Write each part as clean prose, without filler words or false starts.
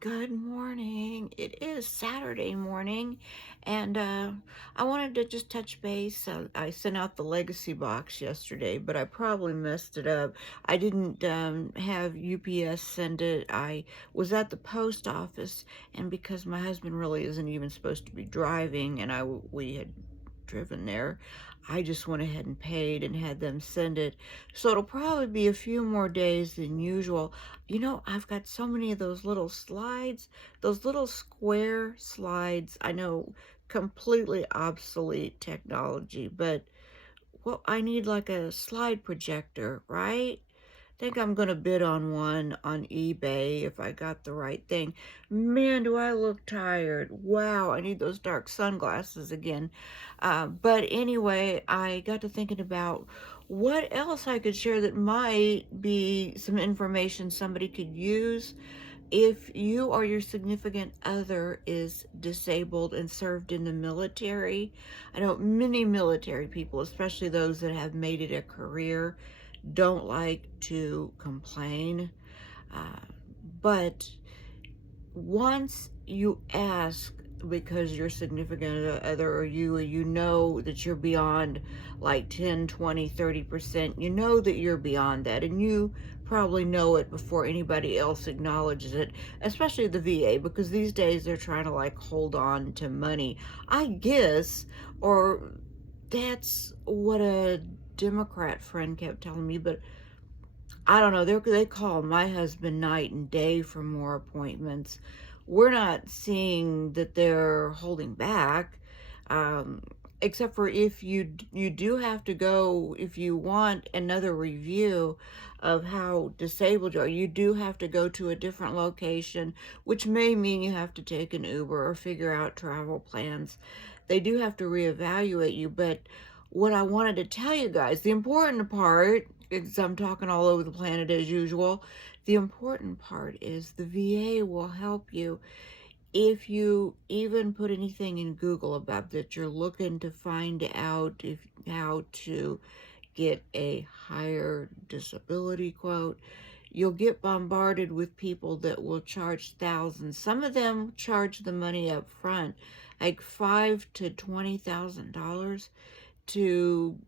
Good morning. It is Saturday morning, and I wanted to just touch base. I sent out the legacy box yesterday, but I probably messed it up. I didn't have UPS send it. I was at the post office, and because my husband really isn't even supposed to be driving, and we had driven there, I just went ahead and paid and had them send it. So it'll probably be a few more days than usual. I've got so many of those little slides, those little square slides. I know, completely obsolete technology, but well, I need like a slide projector, right? Think I'm gonna bid on one on eBay if I got the right thing. Man, do I look tired. Wow, I need those dark sunglasses again. But anyway, I got to thinking about what else I could share that might be some information somebody could use if you or your significant other is disabled and served in the military. I know many military people, especially those that have made it a career, don't like to complain. Uh, but once you ask, because your significant other or you know that you're beyond like 10, 20, 30%, you know that you're beyond that, and you probably know it before anybody else acknowledges it, especially the VA, because these days they're trying to like hold on to money, I guess. Or that's what a Democrat friend kept telling me, but I don't know. They call my husband night and day for more appointments. We're not seeing that they're holding back, um, except for if you do have to go, if you want another review of how disabled you are, you do have to go to a different location, which may mean you have to take an Uber or figure out travel plans. They do have to reevaluate you, but what I wanted to tell you guys, the important part, because I'm talking all over the planet as usual, the important part is the VA will help you if you even put anything in Google about that you're looking to find out if how to get a higher disability quote. You'll get bombarded with people that will charge thousands. Some of them charge the money up front, like $5,000 to $20,000, to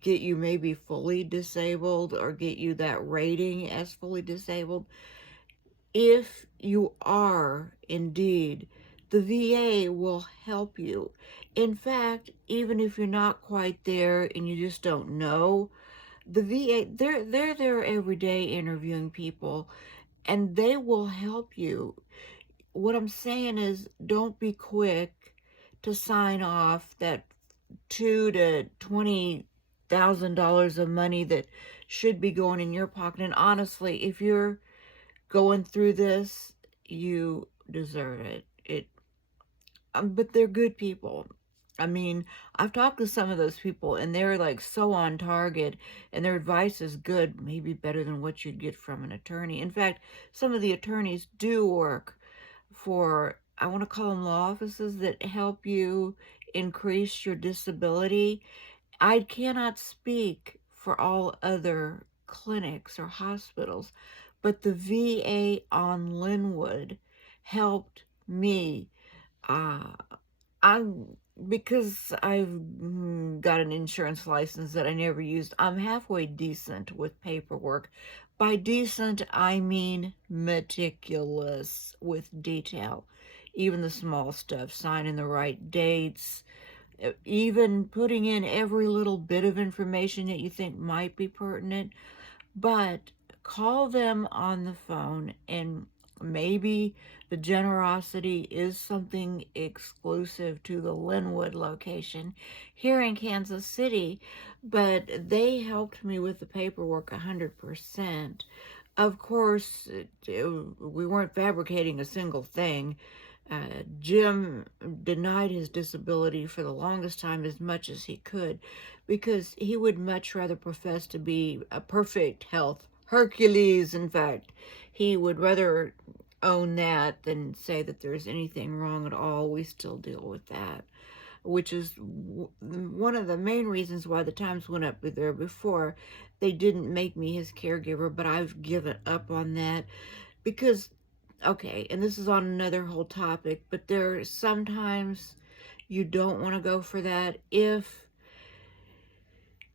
get you maybe fully disabled or get you that rating as fully disabled. If you are indeed, the VA will help you. In fact, even if you're not quite there and you just don't know, the VA, they're there every day interviewing people, and they will help you. What I'm saying is, don't be quick to sign off that $2,000 to $20,000 of money that should be going in your pocket. And honestly, if you're going through this, you deserve it. But they're good people. I mean, I've talked to some of those people, and they're like so on target, and their advice is good, maybe better than what you'd get from an attorney. In fact, some of the attorneys do work for, I want to call them law offices that help you increase your disability. I cannot speak for all other clinics or hospitals, but the VA on Linwood helped me. Uh, I'm Because I've got an insurance license that I never used. I'm halfway decent with paperwork. By decent, I mean meticulous with detail. Even the small stuff, signing the right dates, even putting in every little bit of information that you think might be pertinent. But call them on the phone, and maybe the generosity is something exclusive to the Linwood location here in Kansas City, but they helped me with the paperwork 100%. Of course, we weren't fabricating a single thing. Jim denied his disability for the longest time as much as he could, because he would much rather profess to be a perfect health Hercules. In fact, he would rather own that than say that there's anything wrong at all. We still deal with that, which is one of the main reasons why the Times went up there before. They didn't make me his caregiver, but I've given up on that because Okay, and this is on another whole topic, but there sometimes you don't want to go for that if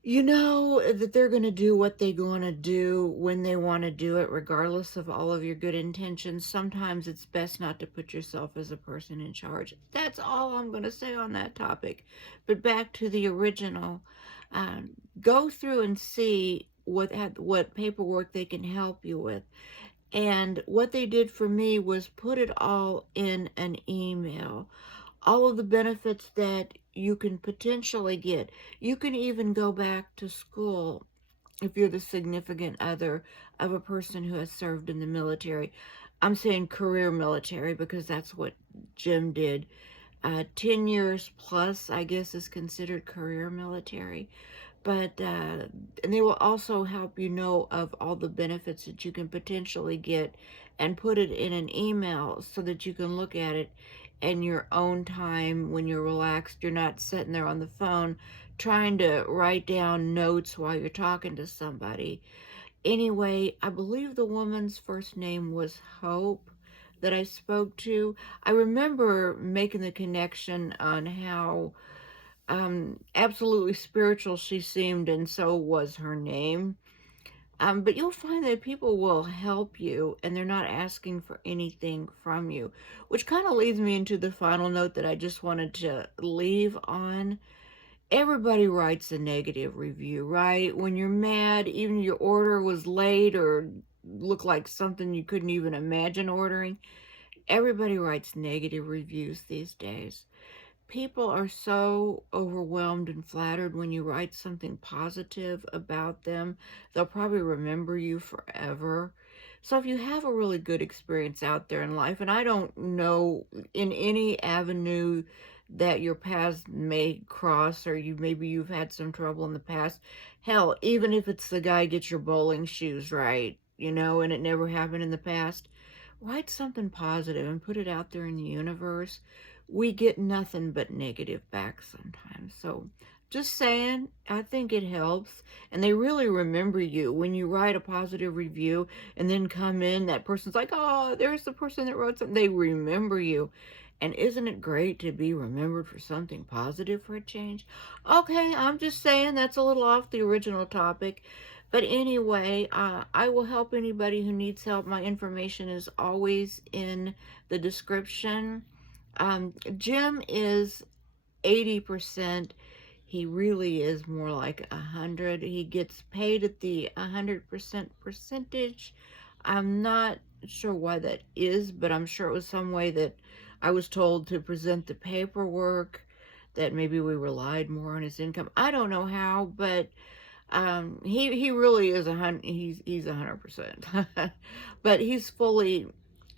you know that they're going to do what they want to do when they want to do it, regardless of all of your good intentions. Sometimes it's best not to put yourself as a person in charge. That's all I'm going to say on that topic. But back to the original, um, go through and see what paperwork they can help you with. And what they did for me was put it all in an email, all of the benefits that you can potentially get. You can even go back to school if you're the significant other of a person who has served in the military. I'm saying career military because that's what Jim did. 10 years plus, I guess, is considered career military. But and they will also help you know of all the benefits that you can potentially get and put it in an email so that you can look at it in your own time when you're relaxed. You're not sitting there on the phone trying to write down notes while you're talking to somebody. Anyway, I believe the woman's first name was Hope that I spoke to. I remember making the connection on how absolutely spiritual she seemed, and so was her name. But you'll find that people will help you and they're not asking for anything from you, which kind of leads me into the final note that I just wanted to leave on. Everybody writes a negative review, right? When you're mad, even your order was late or looked like something you couldn't even imagine ordering. Everybody writes negative reviews these days. People are so overwhelmed and flattered when you write something positive about them. They'll probably remember you forever. So if you have a really good experience out there in life, and I don't know in any avenue that your paths may cross, or maybe you've had some trouble in the past. Hell, even if it's the guy gets your bowling shoes right, and it never happened in the past, write something positive and put it out there in the universe. We get nothing but negative back sometimes. So just saying, I think it helps. And they really remember you when you write a positive review and then come in, that person's like, oh, there's the person that wrote something. They remember you. And isn't it great to be remembered for something positive for a change? Okay, I'm just saying that's a little off the original topic. But anyway, I will help anybody who needs help. My information is always in the description. Jim is 80%. He really is more like 100. He gets paid at the 100% percentage. I'm not sure why that is, but I'm sure it was some way that I was told to present the paperwork, that maybe we relied more on his income. I don't know how, but he really is 100. He's 100%. But he's fully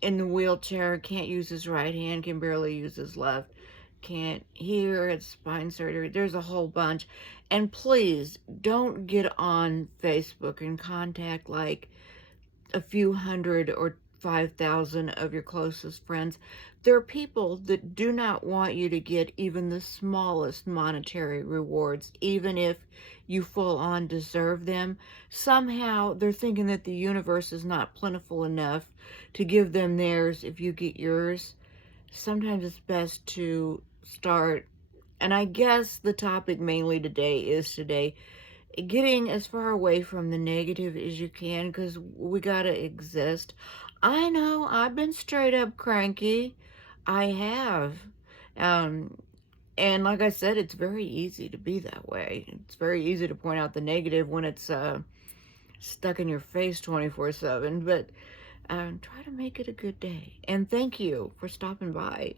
in the wheelchair, can't use his right hand, can barely use his left, can't hear, it's spine surgery. There's a whole bunch. And please don't get on Facebook and contact like a few hundred or 5,000 of your closest friends. There are people that do not want you to get even the smallest monetary rewards, even if you full on deserve them. Somehow they're thinking that the universe is not plentiful enough to give them theirs if you get yours. Sometimes it's best to start, and I guess the topic mainly today, getting as far away from the negative as you can, because we gotta exist. I know I've been straight up cranky. I have. Um, and like I said, it's very easy to be that way. It's very easy to point out the negative when it's stuck in your face 24/7. But try to make it a good day. And thank you for stopping by.